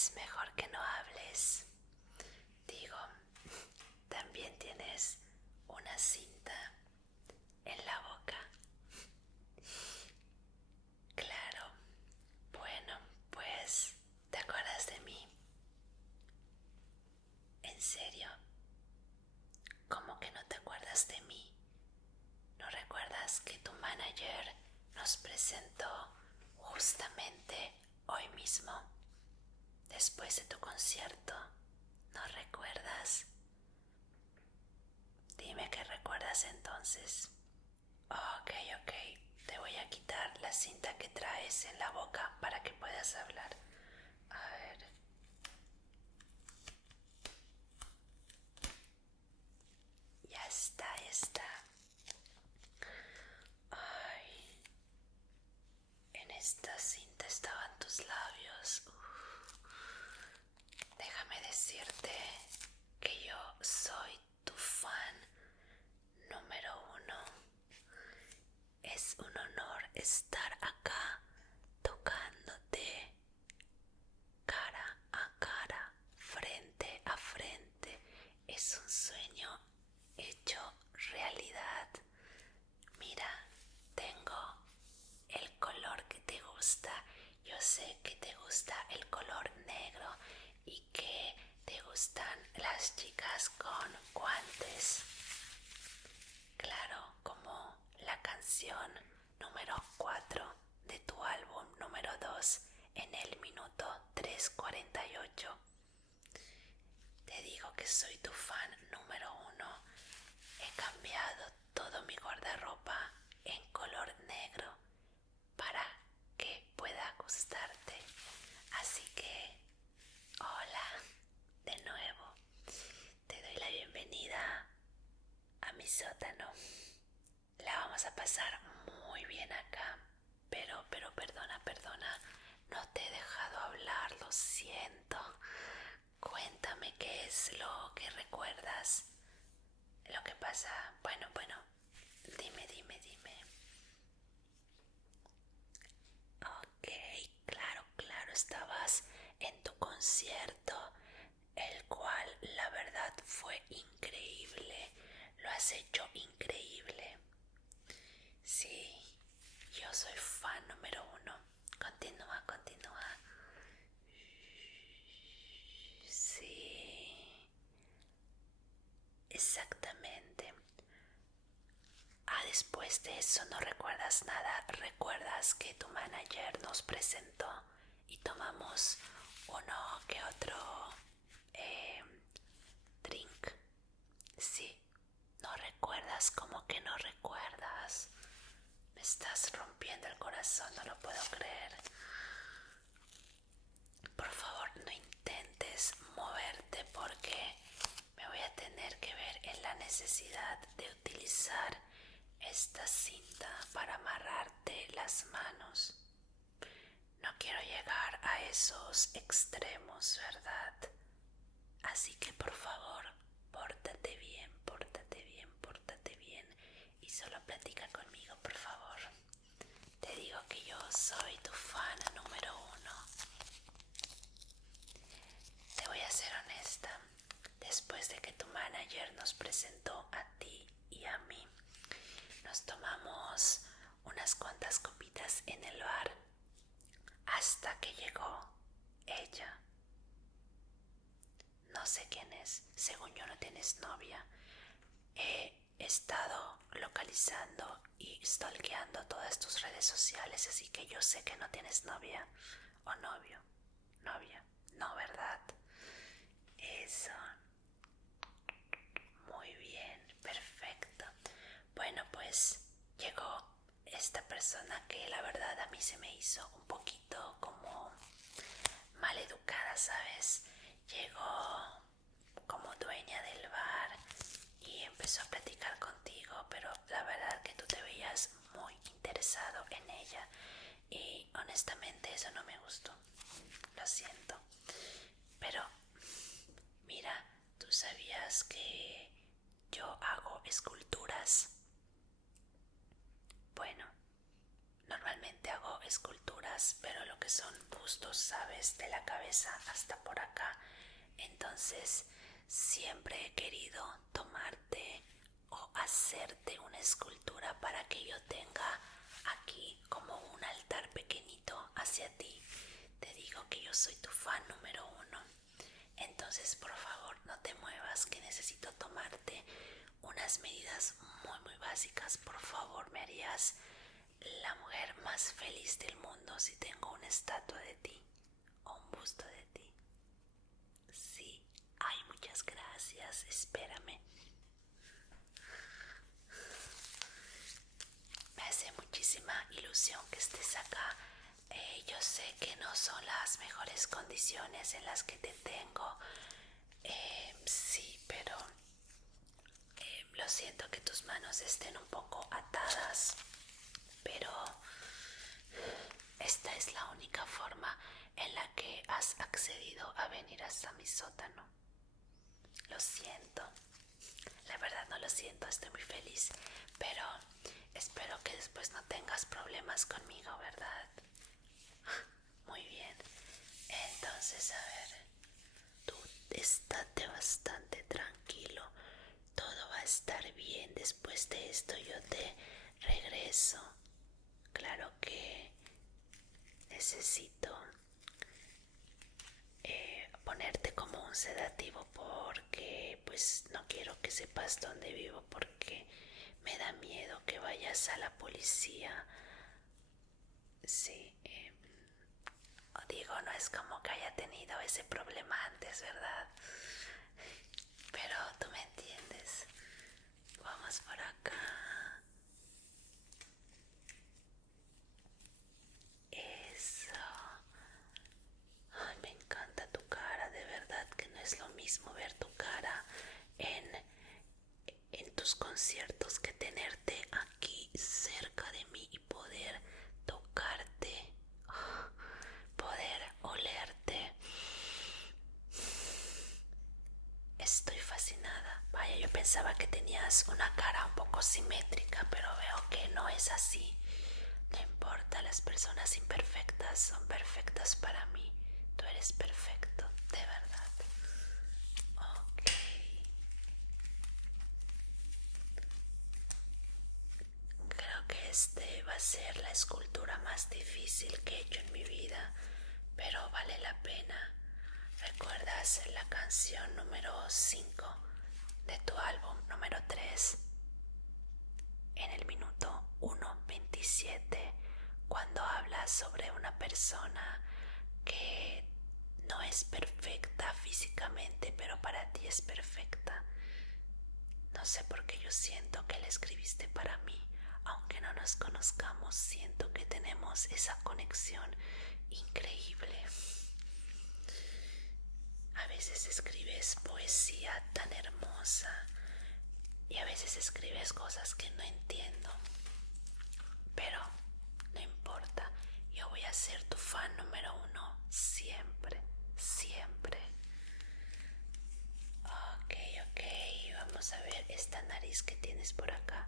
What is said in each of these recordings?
es mejor que no hables. Digo, también tienes una cinta en la boca. Claro, bueno, pues, ¿te acuerdas de mí? ¿En serio? ¿Cómo que no te acuerdas de mí? ¿No recuerdas que tu manager nos presentó justamente hoy mismo, después de tu concierto? ¿No recuerdas? Dime qué recuerdas entonces. Ok, ok. Te voy a quitar la cinta que traes en la boca para que puedas hablar. A ver. Ya está, ya está. Ay, en esta cinta estaban tus labios. Déjame decirte que yo soy tu fan número uno. Es un honor estar acá tocándote cara a cara, frente a frente. Es un sueño hecho realidad. Mira, tengo el color que te gusta. Yo sé que te gusta el color negro y que te gustan las chicas con guantes. Claro, como la canción número 4 de tu álbum número 2 en el minuto 3:48. Te digo que soy tu fan número uno. He cambiado todo mi guardarropa en color negro para que pueda gustarte. Así que, hola, de nuevo. Te doy la bienvenida a mi sótano. La vamos a pasar muy bien acá. Pero perdona, no te he dejado hablar, lo siento. Cuéntame qué es lo que recuerdas. Lo que pasa, bueno, dime. Ok, claro, estabas en tu concierto, el cual la verdad fue increíble. Lo has hecho increíble. Sí, yo soy fan número uno. Continúa. Sí, exactamente. Después de eso no recuerdas nada. Recuerdas que tu manager nos presentó y tomamos uno que otro eh, drink. Sí, no recuerdas, como que no recuerdas. Me estás rompiendo el corazón, no lo puedo creer. Por favor, no intentes moverte porque me voy a tener que ver en la necesidad de utilizar esta cinta para amarrarte las manos. No quiero llegar a esos extremos, ¿verdad? Así que por favor, pórtate bien y solo platica conmigo, por favor. Te digo que yo soy tu fan número uno. Te voy a ser honesta. Después de que tu manager nos presentó a ti y a mí, nos tomamos unas cuantas copitas en el bar hasta que llegó ella. No sé quién es, según yo no tienes novia. He estado localizando y stalkeando todas tus redes sociales, así que yo sé que no tienes novia o novio. Novia, no, ¿verdad? Eso. Muy bien, perfecto. Bueno, pues llegó esta persona que la verdad a mí se me hizo un poquito como maleducada, ¿sabes? Llegó como dueña del bar y empezó a platicar contigo, pero la verdad que tú te veías muy interesado en ella y honestamente eso no me gustó. Lo siento. Pero mira, ¿tú sabías que yo hago esculturas? Bueno, normalmente hago esculturas, pero lo que pues son bustos, ¿sabes? De la cabeza hasta por acá. Entonces siempre he querido tomarte o hacerte una escultura para que yo tenga aquí como un altar pequeñito hacia ti. Te digo que yo soy tu fan número 1. Entonces por favor no te muevas, que necesito tomarte unas medidas muy básicas. Por favor, me harías la mujer más feliz del mundo si tengo una estatua de ti o un busto de ti. Sí, ay, muchas gracias, espérame. Me hace muchísima ilusión que estés acá. Yo sé que no son las mejores condiciones en las que te tengo. Sí, pero lo siento que tus manos estén un poco atadas, pero esta es la única forma en la que has accedido a venir hasta mi sótano. Lo siento, la verdad no lo siento, estoy muy feliz, pero espero que después no tengas problemas conmigo, ¿verdad? Muy bien, entonces a ver, tú estate bastante tranquilo, todo va a estar bien. Después de esto yo te regreso. Claro que necesito ponerte como un sedativo porque pues no quiero que sepas dónde vivo, porque me da miedo que vayas a la policía. Sí, digo, no es como que haya tenido ese problema antes, ¿verdad? Pero tú me entiendes. Vamos por acá. Eso. Ay, me encanta tu cara, de verdad que no es lo mismo ver tu cara en tus conciertos que tenerte aquí cerca de mí y poder tocarte, poder olerte. Estoy fascinada. Vaya, yo pensaba que tenías una cara un poco simétrica, pero veo que no es así. No importa, las personas imperfectas son perfectas para mí. Tú eres perfecto, de verdad. Ok. Creo que este va a ser la escultura más difícil que he hecho en mi vida, pero vale la pena. ¿Recuerdas la canción número 5 de tu álbum número 3? En el minuto 1:27, cuando hablas sobre una persona que no es perfecta físicamente, pero para ti es perfecta. No sé por qué yo siento que la escribiste para mí. Aunque no nos conozcamos, siento que tenemos esa conexión increíble. A veces escribes poesía tan hermosa y a veces escribes cosas que no entiendo. Pero no importa, yo voy a ser tu fan número 1 siempre, siempre. Ok, vamos a ver esta nariz que tienes por acá.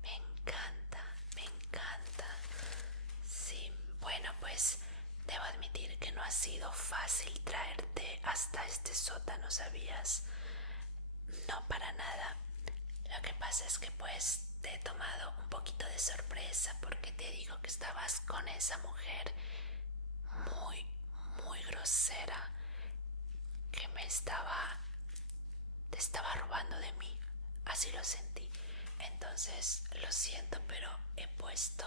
Me encanta, me encanta. Sí, bueno, pues debo admitir que no ha sido fácil traerte hasta este sótano, ¿sabías? No, para nada. Lo que pasa es que pues te he tomado un poquito de sorpresa porque te digo que estabas con esa mujer muy, muy grosera que te estaba robando de mí. Así lo sentí. Entonces, lo siento, pero he puesto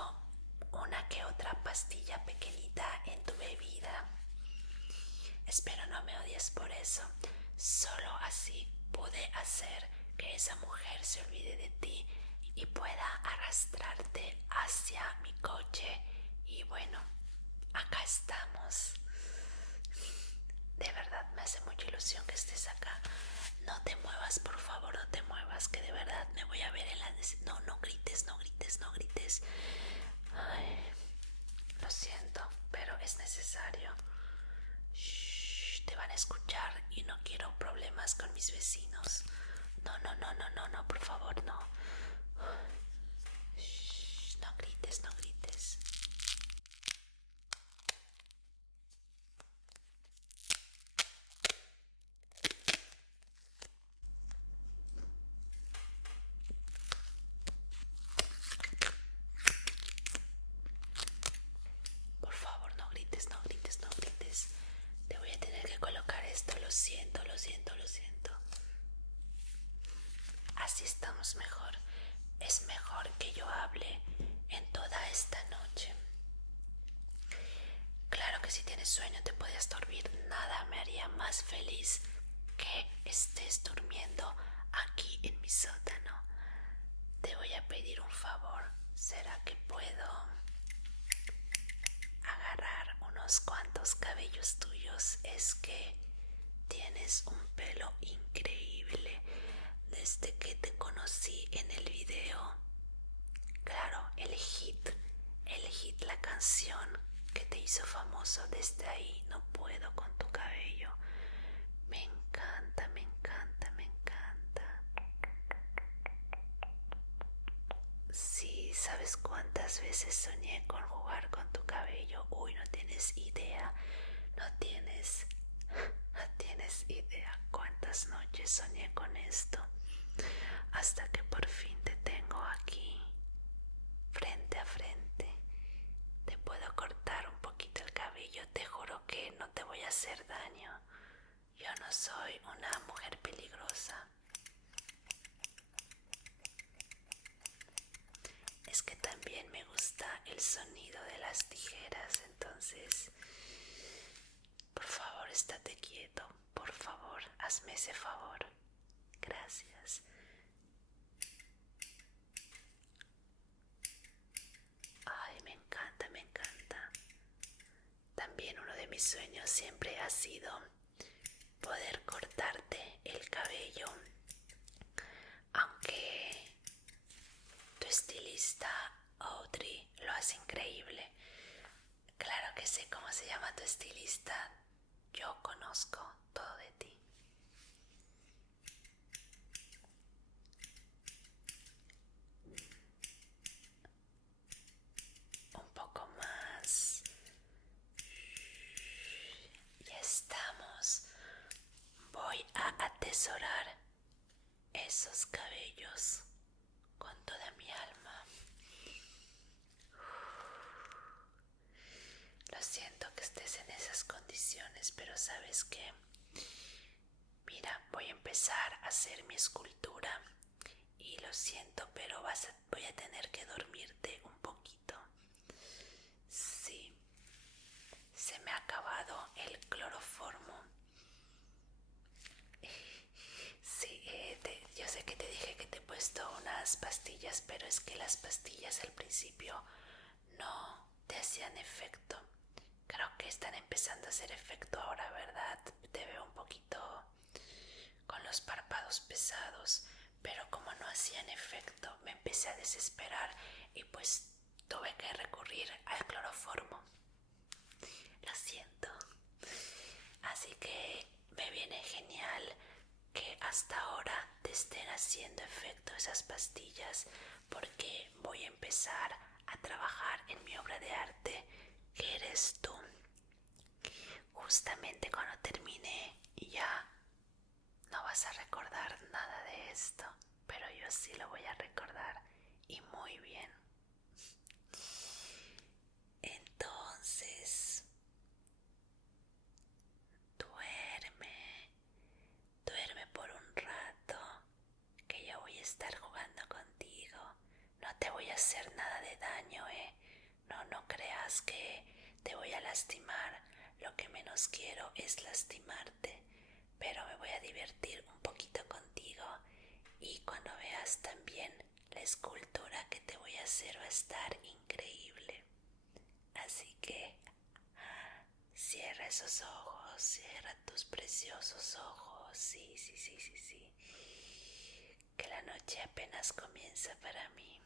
una que otra pastilla pequeñita en tu bebida. Espero no me odies por eso. Solo así pude hacer que esa mujer se olvide de ti y pueda arrastrarte hacia mi coche. Y bueno, acá estamos. De verdad me hace mucha ilusión que estés acá. No te muevas, por favor, no te muevas, que de verdad me voy a ver en la... No, no grites, no grites, no grites. Ay, lo siento, pero es necesario. Shh, te van a escuchar y no quiero problemas con mis vecinos. No, no, no, no, no, no, por favor, no. Shh, no grites, no grites. Por favor, no grites, no grites, no grites. Te voy a tener que colocar esto. Lo siento, lo siento, lo siento. Así estamos mejor. Es mejor que yo hable en toda esta noche. Claro que si tienes sueño te puedes dormir. Nada me haría más feliz que estés durmiendo aquí en mi sótano. Te voy a pedir un favor. ¿Será que puedo agarrar unos cuantos cabellos tuyos? Es que tienes un pelo increíble desde que te conocí en el video. Claro, el hit, la canción que te hizo famoso. Desde ahí no puedo con tu cabello. Me encanta, me encanta, me encanta. Sí, ¿sabes cuántas veces soñé con jugar con tu cabello? Uy, no tienes idea, no tienes, no tienes idea cuántas noches soñé con esto. Hasta que por fin te tengo aquí, frente a frente. Te puedo cortar un poquito el cabello, te juro que no te voy a hacer daño. Yo no soy una mujer peligrosa. Es que también me gusta el sonido de las tijeras, entonces, por favor, estate quieto, por favor, hazme ese favor. Gracias. Ay, me encanta, me encanta. También uno de mis sueños siempre ha sido poder cortarte el cabello, aunque tu estilista Audrey lo hace increíble. Claro que sé cómo se llama tu estilista. Yo conozco todo de ti. Un poco más. Ya estamos. Voy a atesorar esos cabellos con toda mi alma. Lo siento que estés en esas condiciones, pero ¿sabes qué? Mira, voy a empezar a hacer mi escultura y lo siento, pero voy a tener que dormirte un poquito. Sí, se me ha acabado el cloroformo. Sí, yo sé que te dije que te he puesto unas pastillas, pero es que las pastillas al principio no te hacían efecto. Creo que están empezando a hacer efecto ahora, ¿verdad? Te veo un poquito con los párpados pesados, pero como no hacían efecto, me empecé a desesperar y pues tuve que recurrir al cloroformo. Lo siento. Así que me viene genial que hasta ahora te estén haciendo efecto esas pastillas, porque voy a empezar a trabajar en mi obra de arte, que eres tú. Justamente cuando termine ya no vas a recordar nada de esto, pero yo sí lo voy a recordar, y muy bien. Entonces, duerme, duerme por un rato, que yo voy a estar jugando contigo. No te voy a hacer nada de daño, No, no creas que te voy a lastimar. Lo que menos quiero es lastimarte, pero me voy a divertir un poquito contigo, y cuando veas también la escultura que te voy a hacer va a estar increíble. Así que cierra esos ojos, cierra tus preciosos ojos. Sí, sí, sí, sí, sí. Que la noche apenas comienza para mí.